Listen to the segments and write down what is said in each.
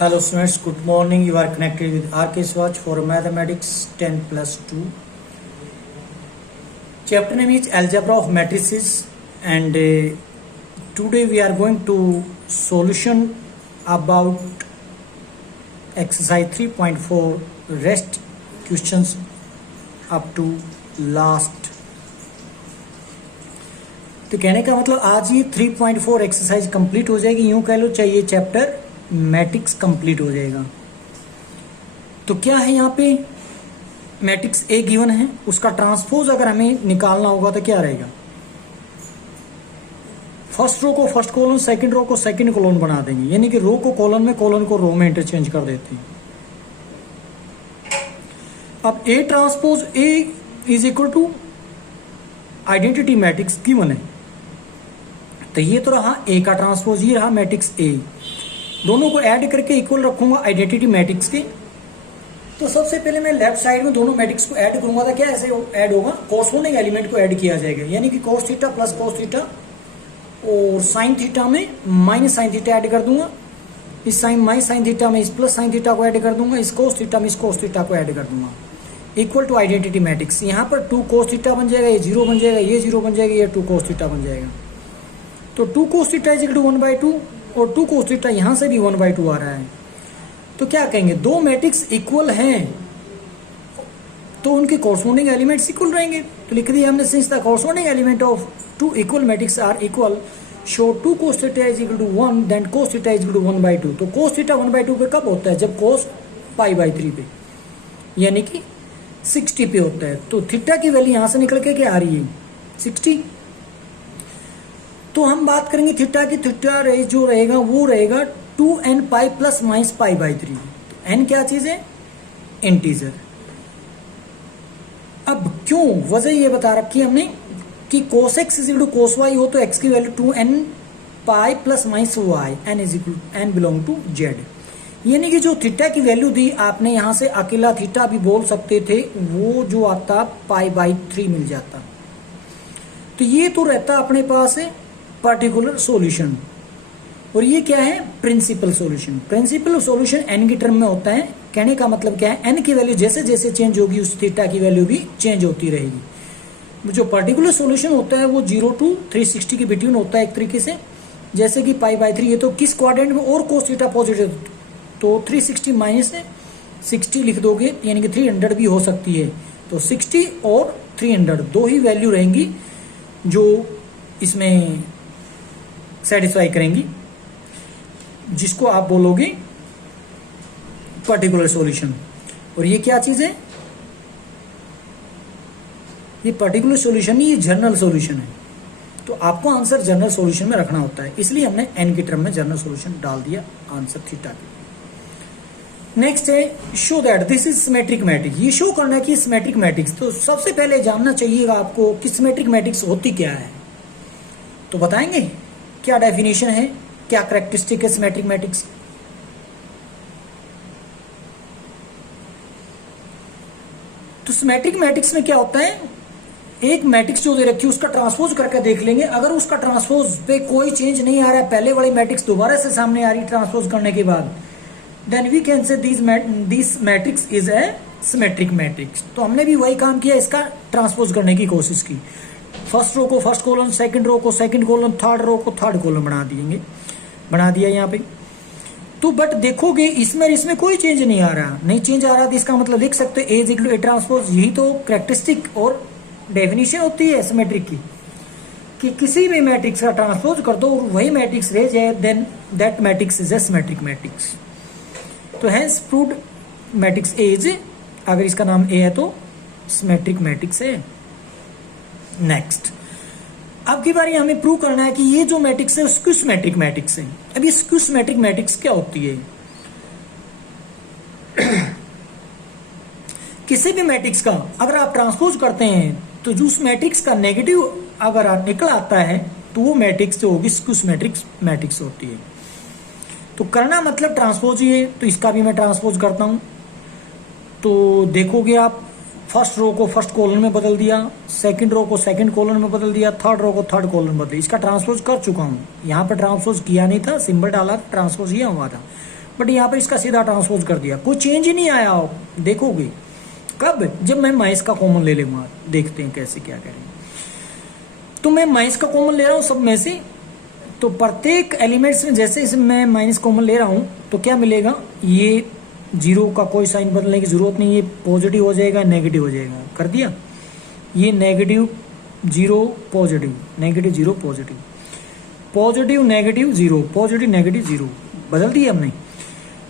Hello students, good morning. You are connected with RK Swatch for Mathematics 10 plus 2. Chapter name is Algebra of Matrices, and today we are going to solution about exercise 3.4 rest questions up to last. तो कहने का मतलब आज ही 3.4 exercise complete हो जाएगी, यूं कह लो चाहिए चैप्टर मैट्रिक्स कंप्लीट हो जाएगा। तो क्या है यहाँ पे मैट्रिक्स ए गिवन है, उसका ट्रांसपोज अगर हमें निकालना होगा तो क्या रहेगा, फर्स्ट रो को फर्स्ट कॉलम, सेकंड रो को सेकंड कॉलम बना देंगे, यानी कि रो को कॉलम में, कॉलम को रो में इंटरचेंज कर देते हैं। अब A transpose A is equal to identity matrix given है, तो ये तो रहा ए का ट्रांसपोज, ये रहा मैट्रिक्स ए। दोनों को ऐड करके इक्वल रखूंगा आइडेंटिटी मैट्रिक्स के। तो सबसे पहले मैं लेफ्ट साइड में दोनों मैट्रिक्स को ऐड करूंगा, तो क्या ऐसे ऐड होगा, कॉरस्पॉन्डिंग एलिमेंट को ऐड किया जाएगा, यानी कि cos theta plus cos theta और sin थीटा में माइनस sin थीटा ऐड कर दूंगा, इस साइन माइनस sin थीटा में इस प्लस sin थीटा को ऐड कर दूंगा, इस cos थीटा में इस cos थीटा को ऐड कर दूंगा, इक्वल टू आइडेंटिटी मैट्रिक्स। यहाँ पर 2 cos थीटा बन जाएगा, ये 0 बन जाएगा, ये 0 बन जाएगा, ये 2 cos थीटा बन जाएगा। तो 2 cos theta is equal to 1/2 और 2 cos थीटा यहाँ से भी 1/2 आ रहा है। तो क्या कहेंगे, दो मैट्रिक्स इक्वल हैं तो उनके कॉरस्पॉन्डिंग एलिमेंट्स इक्वल रहेंगे। तो लिख दिया हमने, since the corresponding element of two equal matrix are equal, so 2 cos theta is equal to 1 then cos theta is equal to 1/2। तो cos थीटा 1/2 पे कब होता है, जब cos π/3 पे, यानी कि 60 पे होता है। तो थीटा की वैल्यू यहां से निकल के क्या आ रही है, 60। तो हम बात करेंगे थीटा की, थीटा जो रहेगा वो रहेगा 2n pi plus minus π/3। n क्या चीज है, इंटीजर। अब क्यों, वजह ये बता रखी है हमने कि cos x is equal to cos y हो तो x की value 2n pi plus minus y, n is equal n belong to z, यानी कि जो थीटा की वैल्यू दी आपने, यहां से अकेला थीटा भी बोल सकते थे, वो जो आता π/3 मिल जाता। तो ये तो रहता अपने पास है पर्टिकुलर सॉल्यूशन, और ये क्या है, principal solution. Principal solution n की टर्म में होता है। कहने का मतलब क्या है, n की वैल्यू जैसे जैसे चेंज होगी उस थीटा की वैल्यू भी चेंज होती रहेगी। जो पर्टिकुलर सॉल्यूशन होता है वो 0 to 360 के बिटवीन होता है एक तरीके से, जैसे कि π/3। ये तो किस क्वाड्रेंट में, और cos थीटा पॉजिटिव, तो 360 माइनस 60 लिख दोगे, यानी कि 300 भी हो सकती है। तो 60 और 300 दो ही वैल्यू रहेंगी जो इसमें सेटिस्फाई करेंगी, जिसको आप बोलोगे पर्टिकुलर सॉल्यूशन। और ये क्या चीज है, ये पर्टिकुलर सॉल्यूशन नहीं, ये जनरल सॉल्यूशन है। तो आपको आंसर जनरल सॉल्यूशन में रखना होता है, इसलिए हमने n की टर्म में जनरल सॉल्यूशन डाल दिया आंसर थीटा के। नेक्स्ट है show that this is symmetric matrix. ये शो करना है कि सिमेट्रिक मैट्रिक्स। तो सबसे पहले जानना चाहिएगा आपको कि सिमेट्रिक मैट्रिक्स होती क्या है, तो बताएंगे क्या डेफिनेशन है, क्या कैरेक्टरिस्टिक है सिमेट्रिक मैट्रिक्स। तो सिमेट्रिक मैट्रिक्स में क्या होता है, एक मैट्रिक्स जो दे रखी है उसका ट्रांसपोज करके देख लेंगे, अगर उसका ट्रांसपोज पे कोई चेंज नहीं आ रहा है, पहले वाली मैट्रिक्स दोबारा से सामने आ रही ट्रांसपोज करने के बाद, then we can say this matrix is a symmetric matrix. तो हमने भी वही काम किया, इसका ट्रांसपोज करने की कोशिश की। फर्स्ट रो को फर्स्ट कॉलम, सेकंड रो को सेकंड कॉलम, थर्ड रो को थर्ड कॉलम बना दिया यहाँ पे। तो बट देखोगे इसमें कोई चेंज नहीं आ रहा, नहीं चेंज आ रहा, तो इसका मतलब लिख सकते A is equal to A transpose. यही तो कैरेक्टरिस्टिक और डेफिनेशन होती है सिमेट्रिक की, कि किसी भी मैट्रिक्स का ट्रांसपोज कर दो और वही मैट्रिक्स रह जाए, then that matrix is a symmetric matrix. तो hence proved matrix A is, अगर इसका नाम ए है तो सिमेट्रिक मैट्रिक्स है। नेक्स्ट, अब की बारी हमें प्रूव करना है कि ये जो मैट्रिक्स है स्क्यू सिमेट्रिक मैट्रिक्स है। अब ये स्क्यू सिमेट्रिक मैट्रिक्स क्या होती है, किसी भी मैट्रिक्स का अगर आप ट्रांसपोज करते हैं तो जो उस मैट्रिक्स का नेगेटिव अगर निकल आता है तो वो मैट्रिक्स जो होगी स्क्यू सिमेट्रिक मैट्रिक्स होती है। तो करना मतलब ट्रांसपोज ही है, तो इसका भी मैं ट्रांसपोज करता हूं। तो देखोगे आप फर्स्ट रो को फर्स्ट कॉलम में बदल दिया, सेकंड रो को सेकंड कॉलम में बदल दिया, थर्ड रो को थर्ड कॉलम में बदल दिया। इसका ट्रांसपोज कर चुका हूँ, यहाँ पर ट्रांसपोज किया नहीं था, सिंबल डाला ट्रांसपोज किया हुआ था, बट यहाँ पर इसका सीधा ट्रांसपोज कर दिया, कोई चेंज ही नहीं आया। देखोगे कब, जब मैं माइनस का कॉमन ले लूंगा। देखते हैं कैसे क्या करें। तो मैं माइनस का कॉमन ले रहा हूँ सब में से, तो प्रत्येक एलिमेंट्स में जैसे इसमें मैं माइनस कॉमन ले रहा हूँ तो क्या मिलेगा, ये जीरो का कोई साइन बदलने की जरूरत नहीं, ये पॉजिटिव हो जाएगा, नेगेटिव हो जाएगा, कर दिया। ये negative zero positive, negative zero positive, positive negative zero, positive negative zero, बदल दिया हमने।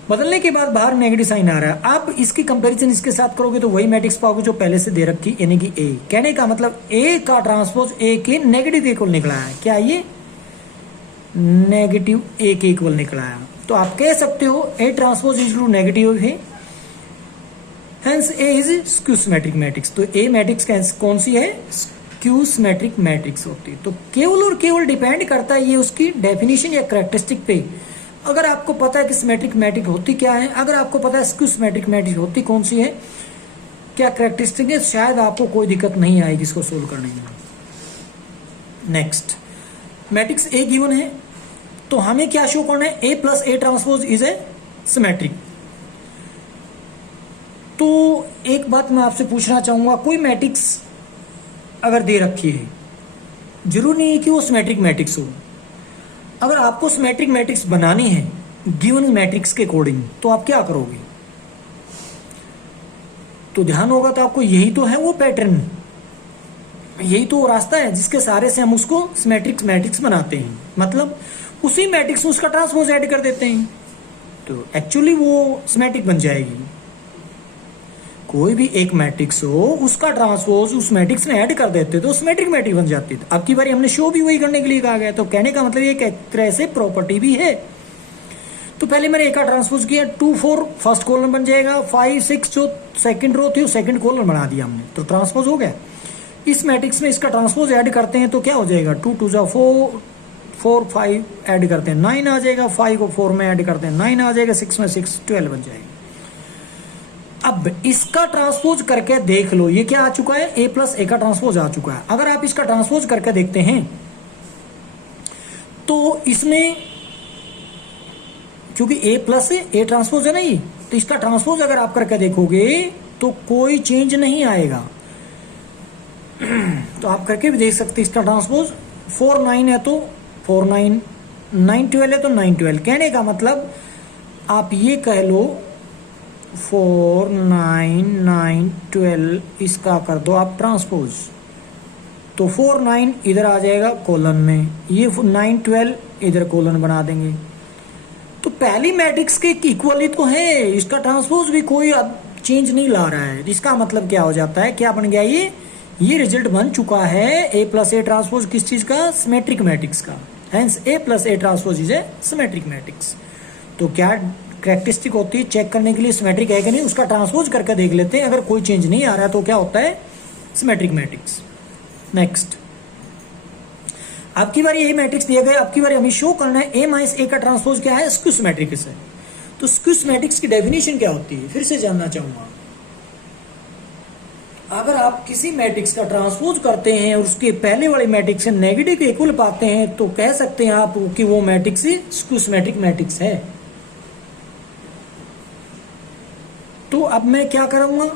बदलने के बाद बाहर नेगेटिव साइन आ रहा है। आप इसकी कंपैरिजन इसके साथ करोगे तो वही मैट्रिक्स पाओगे जो पहले से दे रखी, यानी कि ए। कहने का मतलब ए का ट्रांसपोज ए के नेगेटिव के इक्वल निकला है। क्या ये नेगेटिव ए के इक्वल निकला है? तो आप कह सकते हो A transpose is to negative है, hence A is skew symmetric matrix. तो ए मैट्रिक्स कौन सी है, स्क्यू सिमेट्रिक मैट्रिक्स होती है। तो केवल और केवल डिपेंड करता है ये उसकी डेफिनेशन या कैरेक्टरिस्टिक पे। अगर आपको पता है कि सिमेट्रिक मैट्रिक होती क्या है, अगर आपको पता है स्क्यू सिमेट्रिक मैट्रिक होती कौन सी है, क्या कैरेक्टरिस्टिक है, शायद आपको कोई दिक्कत नहीं आएगी इसको सोल्व करने में। नेक्स्ट, मैट्रिक्स ए गिवन है तो हमें क्या शो करना है, A plus A transpose is a symmetric. तो एक बात मैं आपसे पूछना चाहूंगा, कोई मैट्रिक्स अगर दे रखी है, जरूर नहीं है कि वो सिमेट्रिक मैट्रिक्स हो। अगर आपको सिमेट्रिक मैट्रिक्स बनानी है गिवन मैट्रिक्स के अकॉर्डिंग, तो आप क्या करोगे? तो ध्यान होगा तो आपको यही तो है वो पैटर्न, यही तो रास्ता है जिसके सहारे से हम उसको सिमेट्रिक मैट्रिक्स बनाते हैं। मतलब उसी मैट्रिक्स में उसका ट्रांसपोज ऐड कर देते हैं, तो एक्चुअली वो सिमेट्रिक बन जाएगी। कोई भी एक मैट्रिक्स हो उसका ट्रांसपोज उस मैट्रिक्स में ऐड कर देते तो सिमेट्रिक मैट्रिक्स बन जाती है। अब की बारी हमने शो भी वही करने के लिए कहा गया, तो कहने का मतलब ये एक तरह से प्रॉपर्टी भी है। तो पहले मैंने एक का ट्रांसपोज किया, 2 4 फर्स्ट कॉलम बन जाएगा, 5 6 जो सेकंड रो थी वो सेकंड कॉलम बना दिया हमने, तो ट्रांसपोज हो गया। इस मैट्रिक्स में इसका ट्रांसपोज ऐड करते हैं तो क्या हो जाएगा, 2 2 जा 4 4 5 ऐड करते हैं 9 आ जाएगा, 5 को 4 में ऐड करते हैं 9 आ जाएगा, 6 में 6 12 बन जाएगा। अब इसका ट्रांसपोज करके देख लो, ये क्या आ चुका है, ए प्लस ए का ट्रांसपोज आ चुका है। अगर आप इसका ट्रांसपोज करके देखते हैं तो इसमें, क्योंकि ए प्लस ए ट्रांसपोज है ना ये, तो इसका ट्रांसपोज अगर आप करके देखोगे तो कोई चेंज नहीं आएगा। तो आप करके भी देख सकते हैं इसका ट्रांसपोज। 4 9 है तो 4 9, 9 12 है तो 9 12। कहने का मतलब आप ये कह लो 4 9 9 12, इसका कर दो आप ट्रांसपोज, तो 4 9 इधर आ जाएगा कॉलन में, ये 9 12 इधर कॉलन बना देंगे। तो पहली मैट्रिक्स के इक्वल ही तो है, इसका ट्रांसपोज भी कोई अब चेंज नहीं ला रहा है। इसका मतलब क्या हो जाता है, क्या बन गया ये रिजल्ट बन चुका है ए प्लस ए ट्रांसपोज किस चीज का, सिमेट्रिक मैट्रिक्स का। Hence A plus A transpose is a symmetric matrix. तो क्या कैरेक्टरिस्टिक होती है चेक करने के लिए सिमेट्रिक है कि नहीं, उसका ट्रांसपोज करके देख लेते हैं। अगर कोई चेंज नहीं आ रहा है तो क्या होता है, सिमेट्रिक मैट्रिक्स। नेक्स्ट, अब की बार यही मैट्रिक्स दिया गया, अब की बार हमें शो करना है ए माइनस ए का ट्रांसपोज क्या है, स्क्यू सिमेट्रिक्स है। तो स्क्यू सिमेट्रिक्स की डेफिनेशन क्या होती है, फिर से जानना चाहूंगा। अगर आप किसी मैट्रिक्स का ट्रांसपोज करते हैं और उसके पहले वाले मैट्रिक्स से नेगेटिव के इक्वल पाते हैं तो कह सकते हैं आप कि वो मैट्रिक्स स्क्यू सिमेट्रिक मैट्रिक्स है। तो अब मैं क्या करूंगा,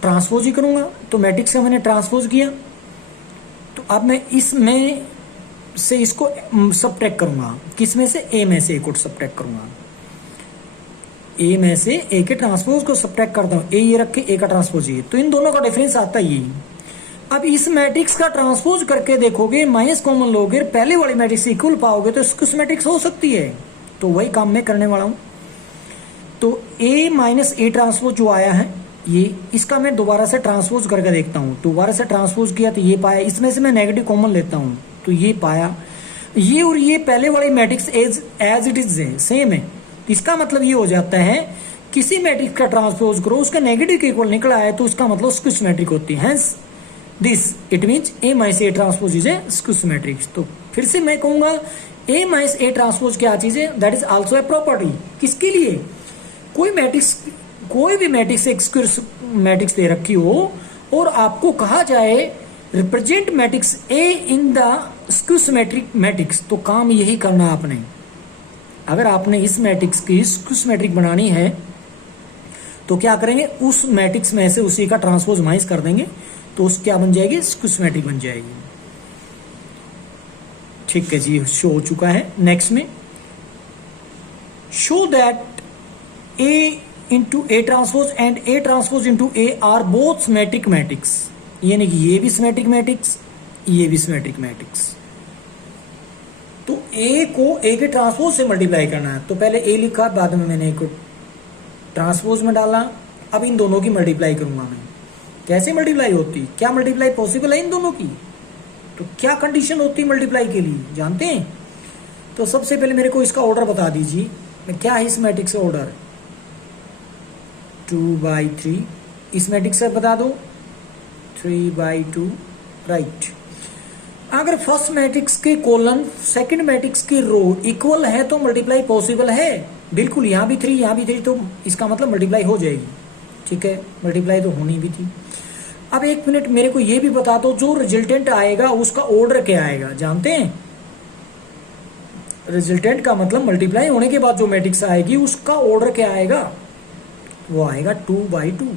ट्रांसपोज ही करूंगा। तो मैट्रिक्स का मैंने ट्रांसपोज किया, तो अब मैं इसमें से इसको सबट्रैक्ट करूंगा, किसमें से, ए में से ए को सबट्रैक्ट करूंगा। ए में से ए के ट्रांसपोज को सबट्रैक्ट करता हूं, ए ये रख के ए का ट्रांसपोज ये, तो इन दोनों का डिफरेंस आता है ये। अब इस मैट्रिक्स का ट्रांसपोज करके देखोगे, माइनस कॉमन लोगे, पहले वाली मैट्रिक्स इक्वल पाओगे तो स्क्यू मैट्रिक्स हो सकती है। तो वही काम मैं करने वाला हूं। तो ए माइनस ए ट्रांसपोज जो आया है ये, इसका मैं दोबारा से ट्रांसपोज करके देखता हूं। दोबारा से ट्रांसपोज किया तो ये पाया, इसमें से मैं नेगेटिव कॉमन लेता हूं तो ये पाया। ये और ये पहले वाली मैट्रिक्स एज इट इज है, सेम है। इसका मतलब ये हो जाता है किसी मैट्रिक्स का ट्रांसपोज करो उसका नेगेटिव के इक्वल निकला है तो उसका मतलब स्क्यू सिमेट्रिक होती है। Hence this it means A minus A transpose is a skew symmetric. तो फिर से मैं कहूंगा ए माइनस ए ट्रांसपोज क्या चीज है, that is also a property. किसके लिए, कोई भी मैट्रिक्स एक मैट्रिक्स दे रखी हो और आपको कहा जाए represent matrix A in the skew symmetric matrix, तो काम यही करना आपने। अगर आपने इस मैट्रिक्स की स्क्यू सिमेट्रिक बनानी है तो क्या करेंगे, उस मैट्रिक्स में से उसी का ट्रांसपोज माइनस कर देंगे, तो उस क्या बन जाएगी, स्क्यू सिमेट्रिक बन जाएगी। ठीक है जी, शो हो चुका है। नेक्स्ट में show that A into A transpose and A transpose into A R both symmetric matrix, यानी कि ये भी सिमेट्रिक मैट्रिक्स, ये भी सिमेट्रिक मैट्रिक्स। तो ए को ए के ट्रांसपोज से मल्टीप्लाई करना है, तो पहले ए लिखा, बाद में मैंने ए को ट्रांसपोज में डाला। अब इन दोनों की मल्टीप्लाई करूंगा मैं। कैसे मल्टीप्लाई होती, क्या मल्टीप्लाई पॉसिबल है इन दोनों की, तो क्या कंडीशन होती है मल्टीप्लाई के लिए, जानते हैं? तो सबसे पहले मेरे को इसका ऑर्डर बता दीजिए, क्या है इस मैट्रिक्स का ऑर्डर, 2/3। इस मैट्रिक्स का बता दो 3/2, राइट। अगर फर्स्ट मैट्रिक्स के कॉलम सेकंड मैट्रिक्स की रो इक्वल है तो मल्टीप्लाई पॉसिबल है, बिल्कुल। यहाँ भी 3, यहाँ भी 3, तो इसका मतलब मल्टीप्लाई हो जाएगी। ठीक है, मल्टीप्लाई तो होनी भी थी। अब एक मिनट, मेरे को ये भी बता दो, जो रिजल्टेंट आएगा उसका ऑर्डर क्या आएगा, जानते हैं? रिजल्टेंट का मतलब मल्टीप्लाई होने के बाद जो मैट्रिक्स आएगी उसका ऑर्डर क्या आएगा, वो आएगा 2/2।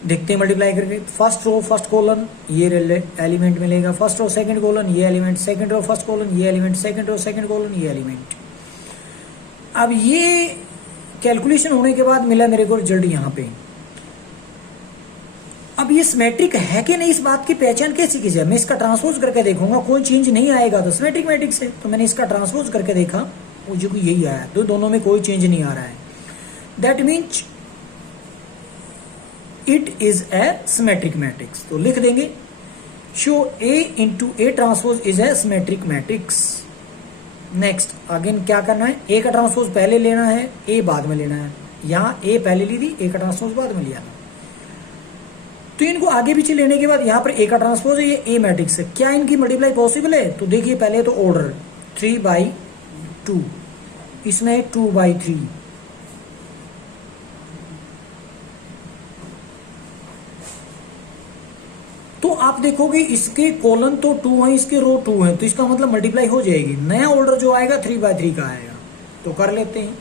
देखते हैं मल्टीप्लाई करके। फर्स्ट रो फर्स्ट कॉलम ये एलिमेंट मिलेगा, फर्स्ट रो सेकंड कॉलम ये element, second row first column ये element, second row second column ये एलिमेंट। अब ये कैलकुलेशन होने के बाद मिला मेरे को रिजल्ट यहाँ पे। अब ये सिमेट्रिक है कि नहीं, इस बात की पहचान कैसी की जाए? मैं इसका ट्रांसपोज करके देखूंगा, कोई चेंज नहीं आएगा तो सिमेट्रिक मैट्रिक्स है। तो मैंने इसका ट्रांसपोज करके देखा, मुझे यही आया, तो दोनों में कोई चेंज नहीं आ रहा है। That means it is a symmetric matrix. तो लिख देंगे show A into A transpose is a symmetric matrix. Next again क्या करना है, ए का ट्रांसपोज पहले लेना है, ए बाद में लेना है। यहाँ ए पहले ली थी, ए का ट्रांसपोज बाद में लिया था। तो इनको आगे पीछे लेने के बाद यहाँ पर ए का ट्रांसपोज है, ये ए मैट्रिक्स है, क्या इनकी मल्टीप्लाई पॉसिबल है? तो देखिए पहले तो ऑर्डर 3/2, इसमें 2/3। तो आप देखोगे इसके कॉलम तो 2 है, इसके रो 2 है, तो इसका मतलब मल्टीप्लाई हो जाएगी। नया ऑर्डर जो आएगा 3/3 का आएगा। तो कर लेते हैं,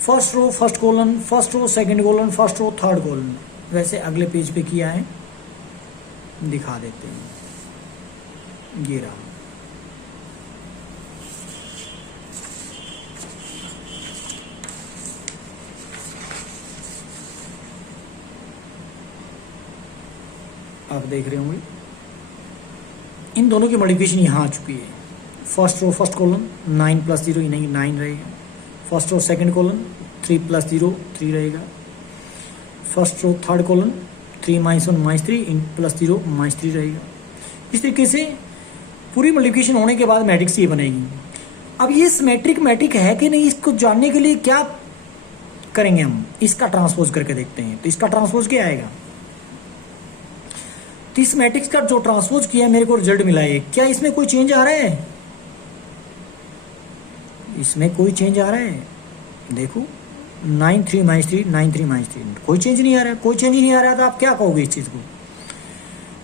first row first column, first row second column, first row third column. वैसे अगले पेज पे किया है, दिखा देते हैं। ये रहा, आप देख रहे होंगे इन दोनों की मल्टीप्लिकेशन यहाँ आ चुकी है। फर्स्ट रो फर्स्ट कॉलम 9 + 0 नहीं 9 रहेगा। फर्स्ट रो सेकंड कॉलम 3 + 0 3 रहेगा। फर्स्ट रो थर्ड कॉलम 3 - 1 -3 + 0 -3 रहेगा। इस तरीके से पूरी मल्टीप्लिकेशन होने के बाद मैट्रिक्स ये बनेगी। अब ये सिमेट्रिक मैट्रिक है कि नहीं, इसको जानने के लिए क्या करेंगे हम, इसका ट्रांसपोज करके देखते हैं। तो इसका ट्रांसपोज क्या आएगा, तो इस मैट्रिक्स का जो ट्रांसपोज किया मेरे को रिजल्ट मिला है, क्या इसमें कोई चेंज आ रहा है? इसमें कोई चेंज आ रहा है, देखो 9 3 -3 9 3 -3, कोई चेंज नहीं आ रहा है। कोई चेंज नहीं आ रहा, तो आप क्या कहोगे इस चीज को?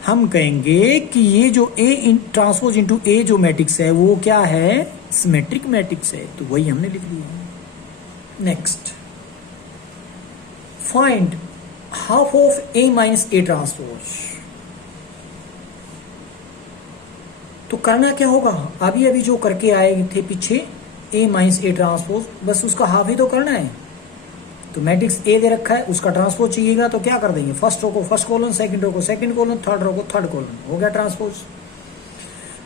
हम कहेंगे कि ये जो ए ट्रांसपोज इंटू ए जो मैट्रिक्स है वो क्या है, सिमेट्रिक मैट्रिक्स है। तो वही हमने लिख दिया। Next, find half of A minus A transpose. तो करना क्या होगा, अभी अभी जो करके आए थे पीछे ए माइनस ए ट्रांसपोज, बस उसका हाफ ही तो करना है। तो मैट्रिक्स ए दे रखा है, उसका ट्रांसपोज चाहिएगा, तो क्या कर देंगे, फर्स्ट रो को फर्स्ट कॉलम, सेकंड रो को सेकंड कॉलम, थर्ड रो को थर्ड कॉलम, हो गया ट्रांसपोज।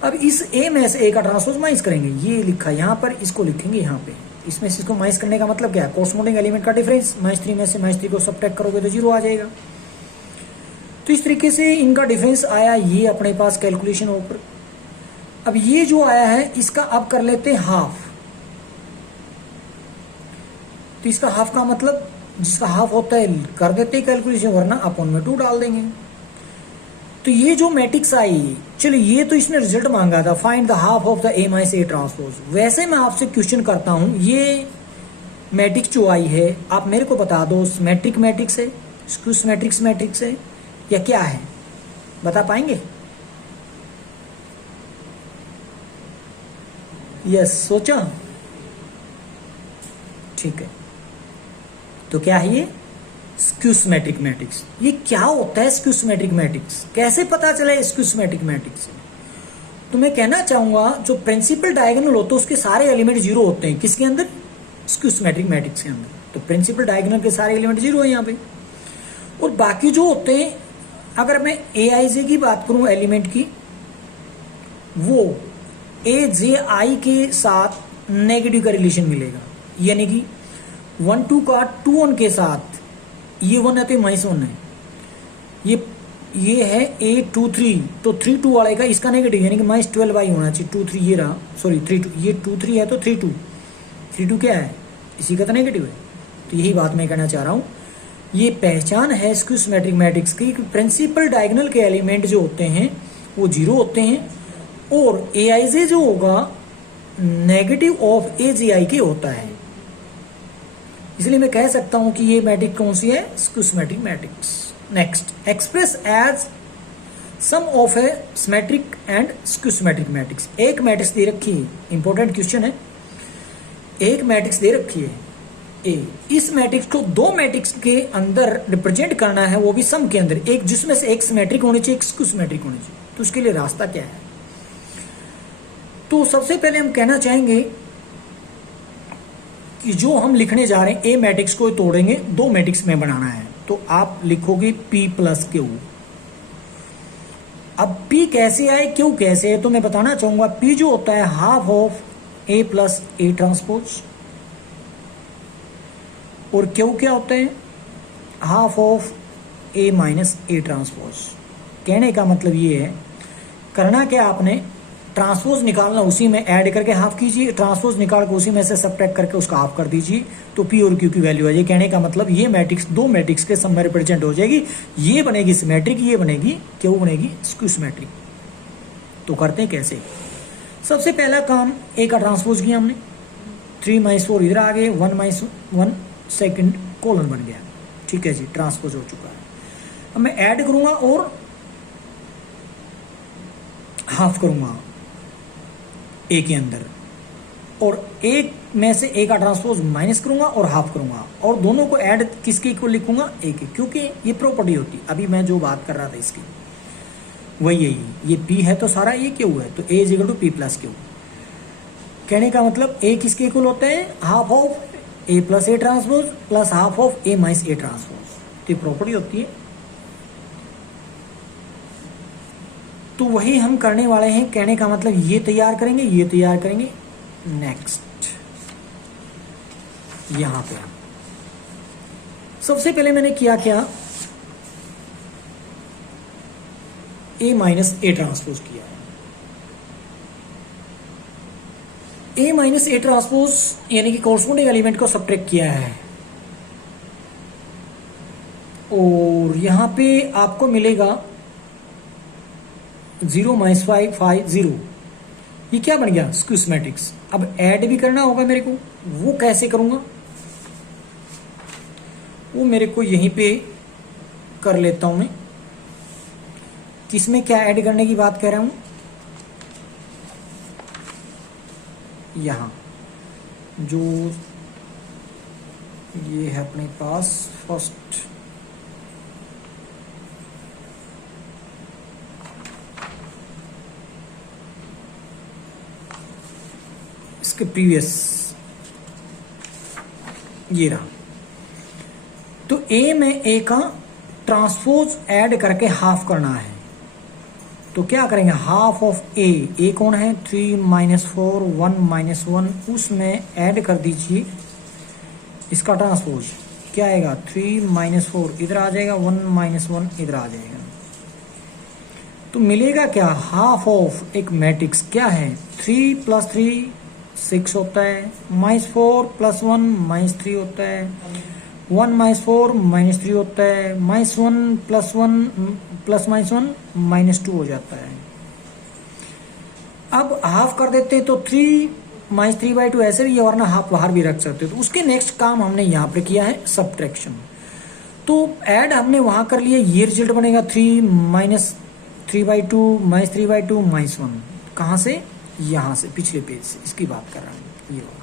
अब इस ए में से ए का ट्रांसपोज माइनस करेंगे, ये लिखा यहाँ पर, इसको लिखेंगे यहाँ पे। इसमें से इसको माइनस करने का मतलब क्या है, कोरस्पोंडिंग एलिमेंट का डिफरेंस, -3 में से -3 को सबट्रैक्ट करोगे तो 0 आ जाएगा। तो इस तरीके से इनका डिफरेंस आया, ये अपने पास कैलकुलेशन ऊपर। अब ये जो आया है इसका अब कर लेते हैं हाफ। तो इसका हाफ का मतलब जिसका हाफ होता है कर देते हैं कैलकुलेशन, वरना अपॉन में 2 डाल देंगे। तो ये जो मैट्रिक्स आई, चलिए ये तो इसने रिजल्ट मांगा था, find the half of the A minus A transpose. वैसे मैं आपसे क्वेश्चन करता हूं, ये मैट्रिक्स जो आई है आप मेरे को बता दो, सिमेट्रिक मैट्रिक्स है, स्क्यू सिमेट्रिक्स मैट्रिक्स है, या क्या है, बता पाएंगे? यस, सोचा? ठीक है, तो क्या है ये? Skew symmetric matrix. ये क्या होता है स्क्यू सिमेट्रिक मैट्रिक्स? कैसे पता चले स्क्यू सिमेट्रिक मैट्रिक्स? तो मैं कहना चाहूंगा जो प्रिंसिपल डायगोनल होते हैं उसके सारे एलिमेंट जीरो होते हैं। किसके अंदर? स्क्यू सिमेट्रिक मैट्रिक्स के अंदर। तो प्रिंसिपल डायगोनल के सारे एलिमेंट जीरो है यहाँ पे। और बाकी जो होते हैं, अगर मैं ए आई जे की बात करूं एलिमेंट की, वो ए जे आई के साथ नेगेटिव का रिलेशन मिलेगा, यानी कि 1 2 का 2 1 के साथ ये 1 है तो -1 है। ये है ए 2 3, तो 3 2 वाले का इसका नेगेटिव यानी कि -12y होना चाहिए। 2 3 ये रहा, सॉरी 3 2, ये 2 3 है तो 3 2, 3 2 क्या है? इसी का तो नेगेटिव है। तो यही बात मैं कहना चाह रहा हूं, ये पहचान है स्क्यू सिमेट्रिक मैट्रिक्स की। प्रिंसिपल डायगोनल के एलिमेंट जो होते हैं वो जीरो होते हैं, और ए आई जे जो होगा नेगेटिव ऑफ ए जी आई के होता है। इसलिए मैं कह सकता हूं कि ये मैट्रिक्स कौन सी है? Skew symmetric matrix. Next, express as sum of a symmetric and skew symmetric matrix. एक मैट्रिक्स दे रखी है, इंपॉर्टेंट क्वेश्चन है। एक मैट्रिक्स दे रखी है ए, इस मैट्रिक्स को दो मैट्रिक्स के अंदर रिप्रेजेंट करना है, वो भी सम के अंदर, एक जिसमें से एक सिमेट्रिक होनी चाहिए, एक स्क्यू सिमेट्रिक होनी चाहिए। तो उसके लिए रास्ता क्या है? तो सबसे पहले हम कहना चाहेंगे कि जो हम लिखने जा रहे हैं, ए मैट्रिक्स को तोड़ेंगे, दो मैट्रिक्स में बनाना है। तो आप लिखोगे P प्लस क्यू। अब P कैसे आए, क्यू कैसे है, तो मैं बताना चाहूंगा। P जो होता है half of A plus A transpose, और क्यू क्या होता है? Half of A minus A transpose. कहने का मतलब ये है, करना क्या आपने, ट्रांसपोज निकालना, उसी में ऐड करके हाफ कीजिए, ट्रांसपोज निकाल के उसी में से सबट्रैक्ट करके उसका हाफ कर दीजिए, तो P और Q की वैल्यू आ जाएगी। कहने का मतलब ये मैट्रिक्स दो मैट्रिक्स के सम में रिप्रेजेंट हो जाएगी। ये बनेगी सिमेट्रिक, ये बनेगी क्यू बनेगी स्क्यू सिमेट्रिक। तो करते हैं कैसे? सबसे पहला काम, ए का ट्रांसपोज किया हमने, 3 - 4 इधर आ गए, 1 - 1 सेकेंड कोलन बन गया। ठीक है जी, ट्रांसपोज हो चुका है। अब मैं ऐड करूंगा और हाफ करूंगा ए के अंदर, और एक में से ए का ट्रांसपोज माइनस करूंगा और हाफ करूंगा, और दोनों को ऐड किसके इक्वल लिखूंगा? ए के, क्योंकि ये प्रॉपर्टी होती, अभी मैं जो बात कर रहा था इसकी वही यही, ये P है तो सारा ये क्यू है, तो A = P प्लस क्यू। कहने का मतलब A किसके इक्वल होते हैं? Half of A plus A transpose plus half of A minus A transpose. तो प्रॉपर्टी होती है। तो वही हम करने वाले हैं। कहने का मतलब ये तैयार करेंगे, ये तैयार करेंगे। नेक्स्ट, यहां पे सबसे पहले मैंने किया क्या? A माइनस A ट्रांसपोज किया। A माइनस A ट्रांसपोज यानी कि कॉरस्पॉन्डिंग एलिमेंट को सबट्रैक्ट किया है, और यहां पे आपको मिलेगा 0 - 5 5 0। ये क्या बन गया? स्क्यू सिमेट्रिक्स। अब ऐड भी करना होगा मेरे को, वो कैसे करूंगा? वो मेरे को यहीं पे कर लेता हूं मैं। किसमें क्या ऐड करने की बात कह रहा हूं? यहां जो ये है अपने पास फर्स्ट, इसके प्रीवियस ये रहा। तो ए में ए का ट्रांसपोज ऐड करके हाफ करना है। तो क्या करेंगे? हाफ ऑफ ए कौन है? 3 - 4 1 - 1, उसमें ऐड कर दीजिए इसका ट्रांसपोज। क्या आएगा? 3 - 4 इधर आ जाएगा, 1 - 1 इधर आ जाएगा। तो मिलेगा क्या? हाफ ऑफ एक मैट्रिक्स क्या है? 3 + 3 6 होता है, -4 + 1 -3 होता है, 1 - 4 -3 होता है, -1 + 1 -1 -2 हो जाता है। अब हाफ कर देते हैं तो 3 -3/2 ऐसे भी, वरना हाफ बाहर भी रख सकते हो। तो उसके नेक्स्ट काम हमने यहाँ पे किया है सब्ट्रैक्शन। तो ऐड हमने वहां कर लिया, ये रिजल्ट बनेगा 3 -3/2 -3/2 -1। कहाँ से? यहाँ से, पिछले पेज से, इसकी बात कर रहा हूँ, ये होगा।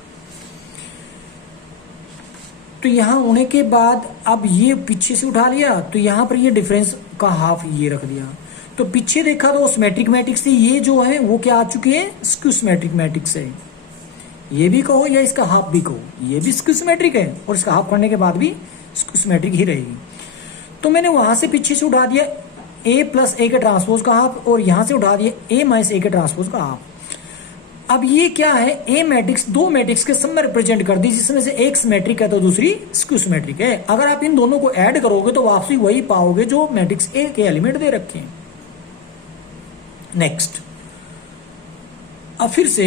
तो यहाँ होने के बाद अब ये पीछे से उठा लिया, तो यहाँ पर ये डिफरेंस का हाफ ये रख दिया। तो पीछे देखा तो सिमेट्रिक मैट्रिक्स थी, ये जो है वो क्या आ चुकी है? स्क्यू सिमेट्रिक मैट्रिक्स है। ये भी कहो या इसका हाफ भी कहो, ये भी स्क्यू सिमेट्रिक है और इसका हाफ करने के बाद भी स्क्यू सिमेट्रिक ही रहेगी। तो मैंने वहां से पीछे से उठा दिया A+A के ट्रांसपोज का हाफ, और यहां से उठा दिया A-A के ट्रांसपोज का हाफ। अब ये क्या है? ए मैट्रिक्स दो मैट्रिक्स के सब में रिप्रेजेंट कर दी, जिसमें से एक सिमेट्रिक है तो दूसरी स्क्यू सिमेट्रिक है। अगर आप इन दोनों को ऐड करोगे तो वापसी वही पाओगे जो मैट्रिक्स ए के एलिमेंट दे रखे हैं। नेक्स्ट, अब फिर से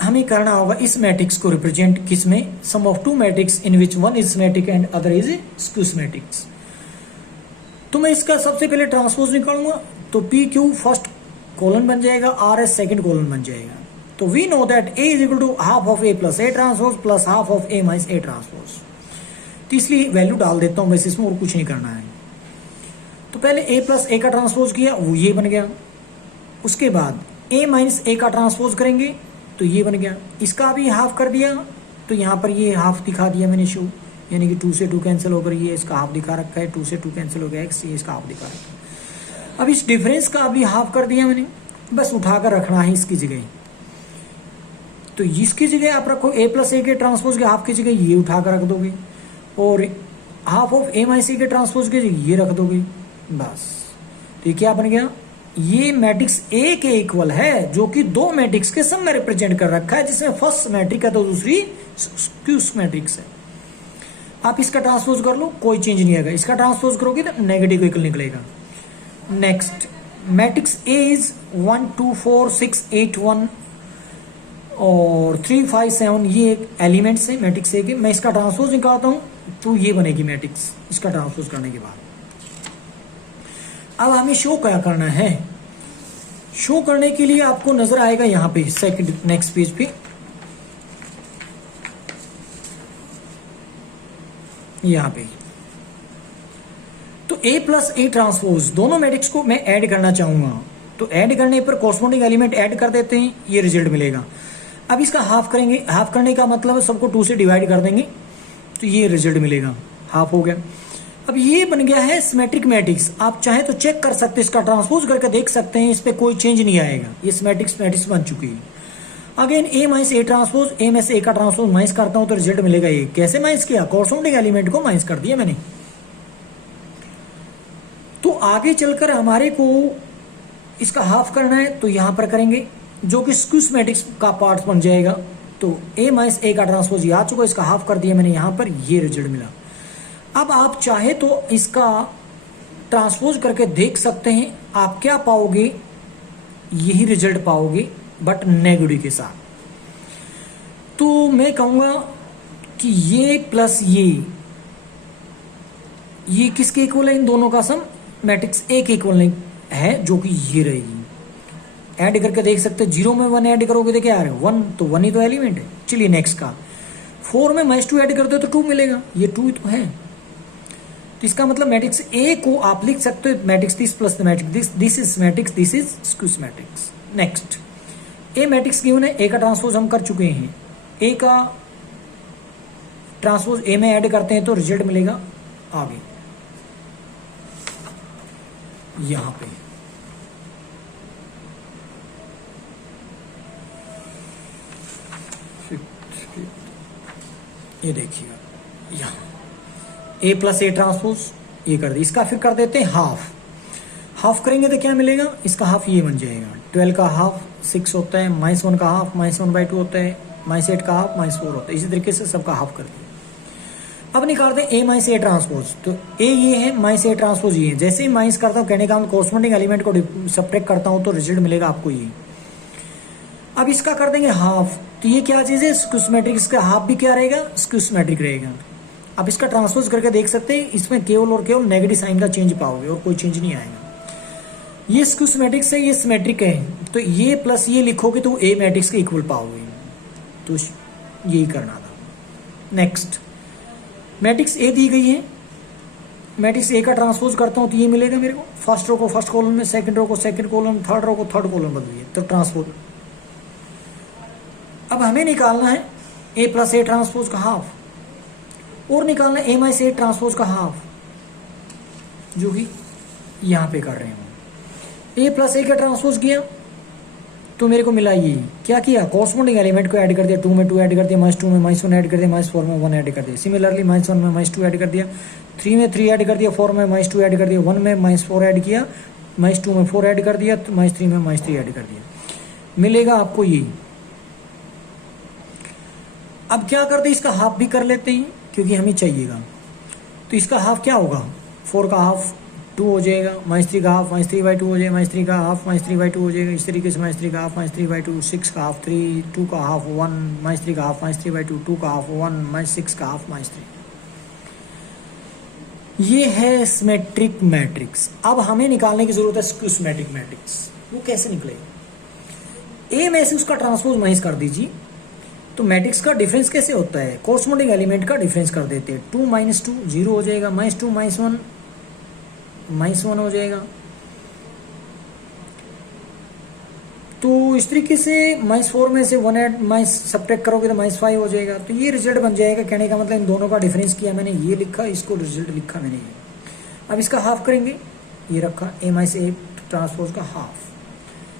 हमें करना होगा इस मैट्रिक्स को रिप्रेजेंट किसमें? Sum of two matrix in which one is symmetric and other is skew symmetrics. तो मैं इसका सबसे पहले ट्रांसपोज निकालूंगा, तो PQ फर्स्ट कॉलन बन जाएगा, RS सेकंड कॉलन बन जाएगा। तो we know that A is equal to half of A+A transpose plus half of A-A transpose. तो इसलिए वैल्यू डाल देता हूं बस इसमें, और कुछ नहीं करना है। तो पहले A+A का ट्रांसपोज किया, वो ये बन गया। उसके बाद A-A का ट्रांसपोज करेंगे तो ये बन गया। इसका भी हाफ कर दिया, तो यहाँ पर ये हाफ दिखा दिया मैंने शो, यानी कि 2 से 2 कैंसिल होकर ये इसका हाफ दिखा रखा है, 2 से 2 कैंसिल हो गया x, ये इसका हाफ दिखा रखा है। अब इस डिफरेंस का भी हाफ कर दिया मैंने, बस उठाकर रखना है इसकी जगह। तो इसकी जगह आप रखो A+A के ट्रांसपोज के हाफ की जगह ये उठाकर रख दोगे, और हाफ ऑफ A-C के ट्रांसपोज के जगह ये रख दोगे, बस। तो ये क्या बन गया? ये मैट्रिक्स A के इक्वल है, जो कि दो मैट्रिक्स के सब में रिप्रेजेंट कर रखा है, जिसमें फर्स्ट मैट्रिक है तो दूसरी स्क्यू मैट्रिक्स है। आप इसका ट्रांसपोज कर लो, कोई चेंज नहीं आएगा। इसका ट्रांसपोज करोगे तो नेगेटिव इक्वल निकलेगा। नेक्स्ट, मैट्रिक्स A इज 1 2 4 6 8 1 और 3 5 7, ये एक एलिमेंट्स है मैट्रिक्स A के। मैं इसका ट्रांसपोज निकालता हूं तो ये बनेगी मैट्रिक्स, इसका ट्रांसपोज करने के बाद। अब हमें शो क्या करना है? शो करने के लिए आपको नजर आएगा यहाँ पे सेकंड नेक्स्ट पेज पे, यहाँ पे। तो A+A ट्रांसपोज दोनों मैट्रिक्स को मैं ऐड करना चाहूंगा, तो ऐड करने पर कॉरस्पॉन्डिंग एलिमेंट ऐड कर देते हैं, ये रिजल्ट मिलेगा। अब इसका हाफ करेंगे, हाफ करने का मतलब है सबको 2 से डिवाइड कर देंगे, तो ये रिजल्ट मिलेगा, हाफ हो गया। अब ये बन गया है सिमेट्रिक मैट्रिक्स। आप चाहे तो चेक कर सकते हैं, इसका ट्रांसपोज करके देख सकते हैं, इस पे कोई चेंज नहीं आएगा, ये सिमेट्रिक मैट्रिक्स बन चुकी है। अगेन A-A ट्रांसपोज, A का ट्रांसपोज माइनस करता हूं तो रिजल्ट मिलेगा ये। कैसे माइनस किया? कॉरस्पॉन्डिंग एलिमेंट को माइनस कर दिया मैंने। तो आगे चलकर हमारे को इसका हाफ करना है, तो यहां पर करेंगे, जो कि स्क्यू मैट्रिक्स का पार्ट बन जाएगा। तो A का ट्रांसपोज ये आ चुका, इसका हाफ कर दिया मैंने यहां पर, ये रिजल्ट मिला। अब आप चाहे तो इसका ट्रांसपोज करके देख सकते हैं, आप क्या पाओगे? यही रिजल्ट पाओगे, बट नेगेटिव के साथ। तो मैं कहूंगा कि ये प्लस ये किसके इक्वल है? इन दोनों का सम मैट्रिक्स A के इक्वल नहीं है, जो कि ये रहेगी। ऐड करके देख सकते हैं, 0 में 1 ऐड करोगे तो क्या आ रहा है? 1, तो 1 ही तो एलिमेंट है। चलिए नेक्स्ट का, 4 में -2 ऐड कर दो तो 2 मिलेगा, ये 2 तो है। तो इसका मतलब मैट्रिक्स A को आप लिख सकते हो matrix this plus the matrix this is matrix this is skew matrix. Next, A matrix given है, A का ट्रांसपोज हम कर चुके हैं। A का ट्रांसपोज A में ऐड करते हैं तो रिजल्ट मिलेगा आगे यहां पे। ये देखिएगा यहां A+A ट्रांसपोज ये कर दी, इसका फिर कर देते हैं हाफ। हाफ करेंगे तो क्या मिलेगा? इसका हाफ ये बन जाएगा, 12 का हाफ 6 होता है, -1 का हाफ -1/2 होता है, -8 का हाफ -4 होता है। इसी तरीके से सबका हाफ कर दिया। अब निकालते हैं A-A ट्रांसपोज। तो A ये है, -A ट्रांसपोज ये है। जैसे ही माइनस करता हूँ, कहने का कॉरस्पॉन्डिंग एलिमेंट को सब्ट्रैक्ट करता हूँ तो रिजल्ट मिलेगा आपको ये। अब इसका कर देंगे हाफ, तो ये क्या चीज है? Skew matric. इसका हाफ भी क्या रहेगा? स्क्यू मैट्रिक रहेगा। अब इसका ट्रांसपोज करके देख सकते हैं, इसमें केवल और केवल नेगेटिव साइन का चेंज पाओगे और कोई चेंज नहीं आएगा। ये स्क्यू मैट्रिक्स है, ये सिमेट्रिक है, तो ये प्लस ये लिखोगे तो A मैट्रिक्स के इक्वल पाओगे। तो यही करना था। नेक्स्ट, मैट्रिक्स ए दी गई है, मैट्रिक्स ए का ट्रांसपोज करता हूँ तो ये मिलेगा मेरे को, फर्स्ट रो को फर्स्ट कॉलम में, सेकंड रो को सेकंड कॉलम, थर्ड रो को थर्ड कॉलम बदलिए तो ट्रांसपोज। अब हमें निकालना है ए प्लस ए ट्रांसपोज का हाफ, और निकालना है ए माइनस ए ट्रांसपोज का हाफ, जो कि यहां पे कर रहे हैं। ए प्लस ए का ट्रांसपोज किया तो मेरे को मिला ये, क्या किया, कॉरस्पॉन्डिंग एलिमेंट को ऐड कर दिया, 2 में 2 ऐड कर दिया, -2 में -1 ऐड कर दिया, -4 में 1 ऐड कर दिया, सिमिलरली -1 में -2 ऐड कर दिया, 3 में 3 ऐड कर दिया, 4 में -2 ऐड कर दिया, 1 में -4 ऐड किया, -2 में 4 ऐड कर दिया, -3 में -3 ऐड कर दिया, मिलेगा आपको ये। अब क्या करते हैं, इसका हाफ भी कर लेते हैं क्योंकि हमें चाहिएगा। तो इसका हाफ क्या होगा, 4 का हाफ 2 हो जाएगा, -3 का हाफ -3/2 हो जाएगा, -3 का हाफ -3/2 हो जाएगा, इस तरीके से -3 का हाफ -3/2, 6 का हाफ 3, 2 का हाफ 1, -3 का हाफ -3/2, 2 का हाफ 1, -6 का हाफ -3। ये है सिमेट्रिक मैट्रिक्स। अब हमें निकालने की जरूरत है स्क्यू सिमेट्रिक मैट्रिक्स। वो कैसे निकलेगा, ए में से उसका ट्रांसपोज माइनस कर दीजिए, तो मैट्रिक्स का डिफरेंस कैसे होता है, कोरस्पॉन्डिंग एलिमेंट का डिफरेंस कर देते हैं, 2 - 2 0 हो जाएगा, -2 -1 -1 हो जाएगा। तो इस तरीके से -4 में से 1 ऐड माइनस सब्ट्रैक्ट करोगे तो -5 हो जाएगा। तो ये रिजल्ट बन जाएगा, कहने का मतलब इन दोनों का डिफरेंस किया मैंने, ये लिखा, इसको रिजल्ट लिखा मैंने ये। अब इसका हाफ करेंगे, ये रखा a - a ट्रांसपोज का हाफ,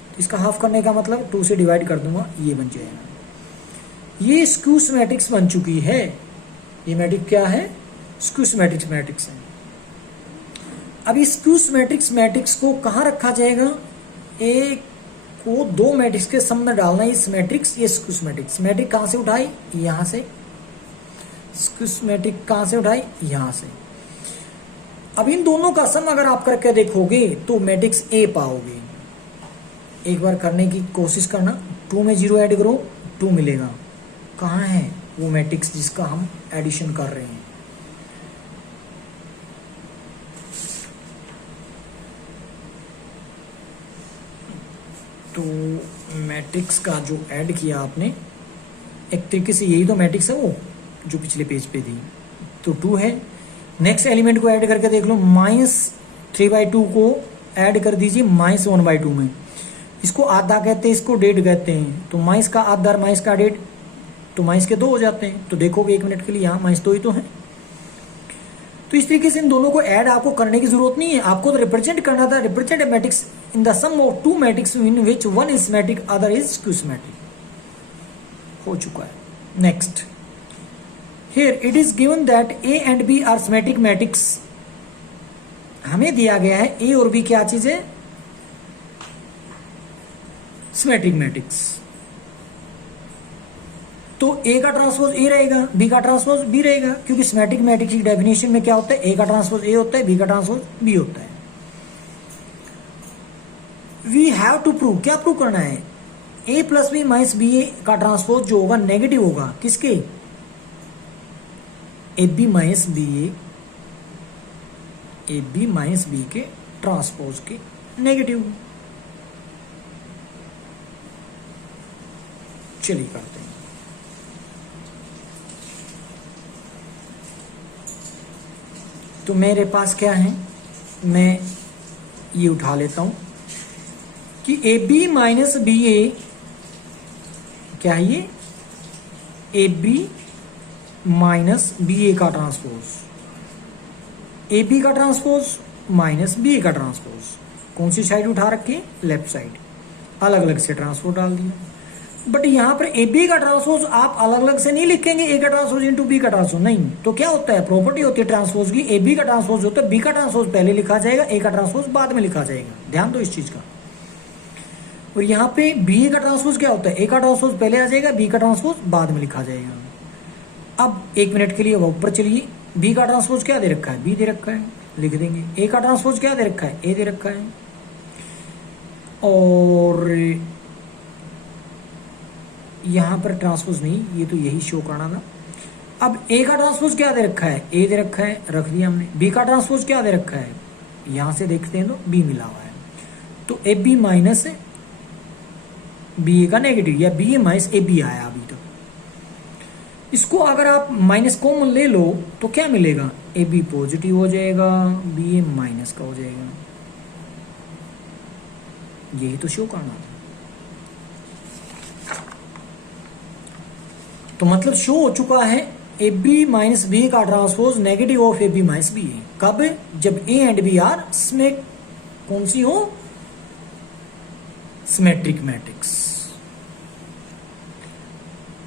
तो इसका हाफ करने का मतलब 2 से डिवाइड कर दूंगा, ये बन जाएगा। ये स्क्यू मैट्रिक्स बन चुकी है। ये मैट्रिक्स क्या है, स्क्यू मैट्रिक्स है। अब इस स्क्यू मैट्रिक्स को कहाँ रखा जाएगा, ए को 2 मैट्रिक्स के सम में डालना है, इस मैट्रिक्स, ये स्क्यू मैट्रिक्स कहाँ से उठाई, यहां से, स्क्यू मैट्रिक्स कहाँ से उठाई, यहां से। अब इन दोनों का सम अगर आप करके देखोगे तो मैट्रिक्स ए पाओगे। एक बार करने की कोशिश करना, 2 में 0 ऐड करो, 2 मिलेगा। कहाँ है वो मैट्रिक्स जिसका हम एडिशन कर रहे हैं, तो मैट्रिक्स का जो ऐड किया आपने, एक तरीके से यही तो मैट्रिक्स है वो जो पिछले पेज पे थी, तो 2 है। नेक्स्ट एलिमेंट को ऐड करके देख लो, -3/2 को ऐड कर दीजिए -1/2 में, इसको आधा कहते हैं, इसको डेढ़ कहते हैं, तो माइनस का आधा माइनस का डेढ़, तो माइनस के 2 हो जाते हैं। तो देखोगे 1 मिनट के लिए यहाँ -2 ही तो है। तो इस तरीके से इन दोनों को ऐड आपको करने की जरूरत नहीं है, आपको तो रिप्रेजेंट करना था, represent matrix in the sum of 2 matrix in which 1 is symmetric other is skew symmetric, हो चुका है। Next, here it is given that A and B are symmetric matrix. हमें दिया गया है ए और बी क्या चीज है, सिमेट्रिक मैट्रिक्स। तो ए का ट्रांसपोज ए रहेगा, बी का ट्रांसपोज बी रहेगा, क्योंकि सिमेट्रिक मैट्रिक्स की डेफिनेशन में क्या होता है, ए का ट्रांसपोज ए होता है, बी का ट्रांसपोज बी होता है। वी हैव टू प्रूव, क्या प्रूव करना है, A plus B minus B A का ट्रांसपोज जो होगा नेगेटिव होगा, किसके, A B minus B A B minus B के ट्रांसपोज के नेगेटिव। चलिए करते हैं। तो मेरे पास क्या है, मैं ये उठा लेता हूं कि ए बी माइनस बी ए क्या है, ये ए बी माइनस बी ए का ट्रांसपोज, ए बी का ट्रांसपोज माइनस बी ए का ट्रांसपोज, कौन सी साइड उठा रखी, लेफ्ट साइड, अलग अलग से ट्रांसपोज डाल दिया। बट यहां पर ए बी का ट्रांसपोज आप अलग अलग से नहीं लिखेंगे, ए का ट्रांसपोज इंटू बी का ट्रांसपोज, नहीं। तो क्या होता है, प्रॉपर्टी होती है ट्रांसपोज की, ए बी का ट्रांसपोज होता है, बी का ट्रांसपोज पहले लिखा जाएगा, ए का ट्रांसपोज बाद में लिखा जाएगा, ध्यान दो इस चीज का। और यहाँ पे बी ए का ट्रांसपोज क्या होता है, ए का ट्रांसपोज पहले आ जाएगा, बी का ट्रांसपोज बाद में लिखा जाएगा। अब 1 मिनट के लिए ऊपर चलिए, बी का ट्रांसपोज क्या दे रखा है, बी दे रखा है, लिख देंगे। ए का ट्रांसपोज क्या दे रखा है, ए दे रखा है। और यहां पर ट्रांसपोज नहीं, ये तो यही शो करना था। अब ए का ट्रांसपोज क्या दे रखा है, ए दे रखा है, रख दिया हमने। बी का ट्रांसपोज क्या दे रखा है, यहां से देखते हैं तो बी मिला हुआ है, तो A B minus B A का नेगेटिव, या B A minus A B आया अभी तक। इसको अगर आप माइनस कॉमन ले लो तो क्या मिलेगा, ए बी पॉजिटिव हो जाएगा, बी ए माइनस का हो जाएगा। यही तो शो करना था। तो मतलब शो हो चुका है ए बी माइनस बी का transpose negative of A B minus B है। कब? जब ए एंड बी आर कौन सी हो, सिमेट्रिक मैट्रिक्स।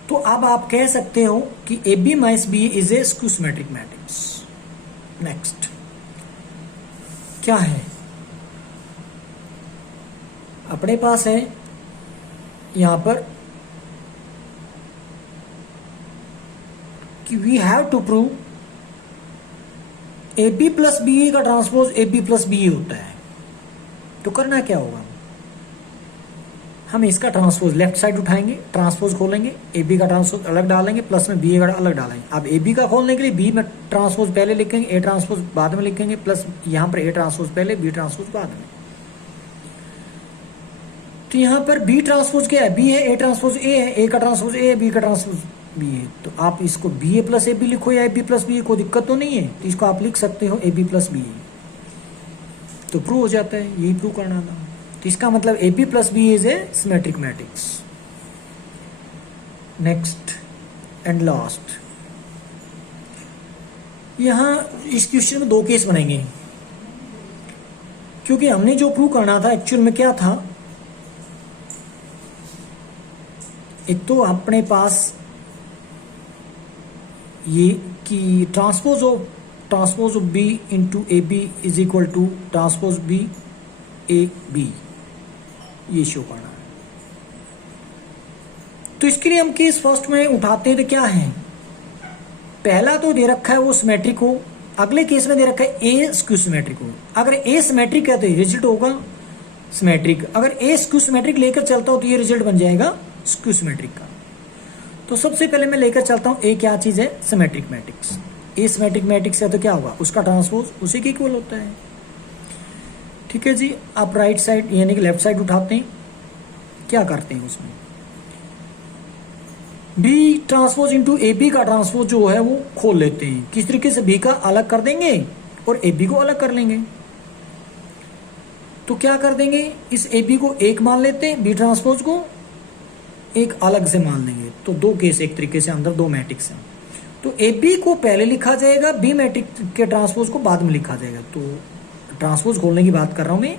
तो अब आप कह सकते हो कि A B minus B is a skew symmetric matrix. Next क्या है अपने पास है यहां पर कि we have to prove A B plus B A का transpose A B plus B A होता है। तो करना क्या होगा, हम इसका ट्रांसपोज लेफ्ट साइड उठाएंगे, ट्रांसपोज खोलेंगे, ए बी का ट्रांसपोज अलग डालेंगे, प्लस में बी ए का अलग डालेंगे। अब ए बी का खोलने के लिए बी में ट्रांसपोज पहले लिखेंगे, ए ट्रांसपोज बाद में लिखेंगे, प्लस यहां पर ए ट्रांसपोज पहले बी ट्रांसपोज बाद में। तो यहां पर बी ट्रांसपोज क्या है, बी है, ए ट्रांसपोज ए है, ए का ट्रांसपोज ए है, बी का ट्रांसपोज बी है। तो आप इसको B A plus A B लिखो या A B plus B A, कोई दिक्कत तो नहीं है। तो इसको आप लिख सकते हो ए बी प्लस बी ए, तो प्रूव हो जाता है। यही प्रूव करना था। तो इसका मतलब A B plus B is a symmetric matrix. Next and last, यहां इस क्वेश्चन में दो केस बनेंगे, क्योंकि हमने जो प्रूव करना था एक्चुअल में क्या था, एक तो अपने पास ये कि transpose of B into A B is equal to transpose B A B, ये शो करना है। तो इसके लिए हम केस फर्स्ट में उठाते हैं। तो क्या है, पहला तो दे रखा है वो सिमेट्रिक हो, अगले केस में दे रखा है ए स्क्यू सिमेट्रिक हो। अगर ए सिमेट्रिक है तो ये रिजल्ट होगा सिमेट्रिक, अगर ए स्क्यू सिमेट्रिक लेकर चलता हो तो ये रिजल्ट बन जाएगा स्क्यू सिमेट्रिक का। तो सबसे पहले मैं लेकर चलता हूं ए क्या चीज है, सिमेट्रिक मैट्रिक्स। ए सिमेट्रिक मैट्रिक्स है तो क्या होगा, उसका ट्रांसपोज उसी के इक्वल होता है। ठीक है जी। आप राइट साइड यानी कि लेफ्ट साइड उठाते हैं, क्या करते हैं उसमें B transpose into A B का ट्रांसपोज जो है वो खोल लेते हैं। किस तरीके से, बी का अलग कर देंगे और ए बी को अलग कर लेंगे। तो क्या कर देंगे, इस ए बी को एक मान लेते हैं, बी ट्रांसपोज को एक अलग से मान लेंगे। तो दो केस एक तरीके से अंदर दो मैट्रिक्स हैं। तो ए बी को पहले लिखा जाएगा, बी मैट्रिक्स के ट्रांसपोज को बाद में लिखा जाएगा। तो ट्रांसपोज खोलने की बात कर रहा हूं मैं।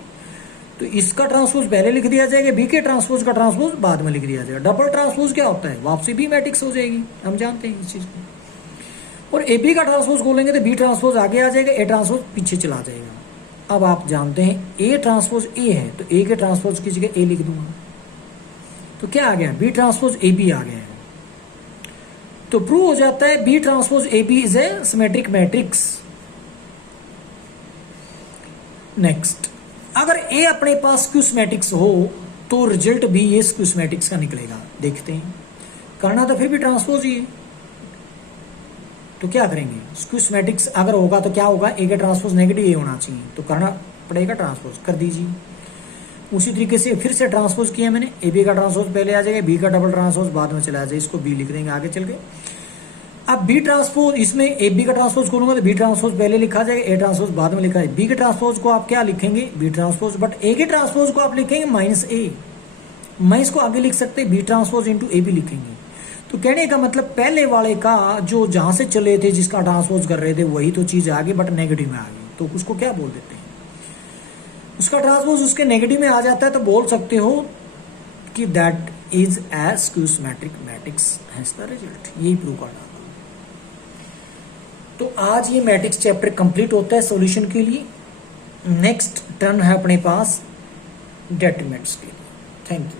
तो इसका ट्रांसपोज पहले लिख दिया जाएगा, बी के ट्रांसपोज का ट्रांसपोज बाद में लिख दिया जाएगा। डबल ट्रांसपोज क्या होता है, वापसी बी मैट्रिक्स हो जाएगी, हम जानते हैं इस चीज को। और ए बी का ट्रांसपोज खोलेंगे तो बी ट्रांसपोज आगे आ जाएगा, ए ट्रांसपोज पीछे चला जाएगा। अब आप जानते हैं ए ट्रांसपोज ए है, तो ए के ट्रांसपोज की जगह ए लिख दूंगा। तो क्या आ गया, बी ट्रांसपोज ए बी आ गया है। तो प्रूव हो जाता है B transpose A B is a symmetric matrix. Next, अगर ए अपने पास स्क्यू सिमेट्रिक्स हो तो रिजल्ट भी ये स्क्यू सिमेट्रिक्स का निकलेगा। देखते हैं, करना तो फिर भी ट्रांसपोज ही है। तो क्या करेंगे, स्क्यू सिमेट्रिक्स अगर होगा तो क्या होगा, ए का ट्रांसपोज नेगेटिव ए होना चाहिए, तो करना पड़ेगा ट्रांसपोज, कर दीजिए। उसी तरीके से फिर से ट्रांसपोज किया मैंने, ए बी का ट्रांसपोज पहले आ जाएगा, बी का डबल ट्रांसपोज बाद में चला जाए, इसको बी लिख देंगे आगे चल के। अब बी ट्रांसपोज, इसमें ए बी का ट्रांसपोज खोलूंगा तो बी ट्रांसपोज पहले लिखा जाएगा, ए ट्रांसपोज बाद में लिखा है। बी के ट्रांसपोज को आप क्या लिखेंगे, बी ट्रांसपोज, बट ए के ट्रांसपोज को आप लिखेंगे माइनस ए। मैं इसको आगे लिख सकते हैं, B transpose into A B लिखेंगे। तो कहने का मतलब पहले वाले का जो जहां से चले थे, जिसका ट्रांसपोज कर रहे थे, वही तो चीज आ गई बट नेगेटिव में आ गई। तो उसको क्या बोल देते हैं, उसका ट्रांसपोज उसके नेगेटिव में आ जाता है, तो बोल सकते हो कि that is a skew symmetric matrix, has the result. यही प्रूव करना। तो आज ये मैट्रिक्स चैप्टर कंप्लीट होता है सॉल्यूशन के लिए। नेक्स्ट टर्न है अपने पास डेटरमिनेंट्स के लिए। Thank you.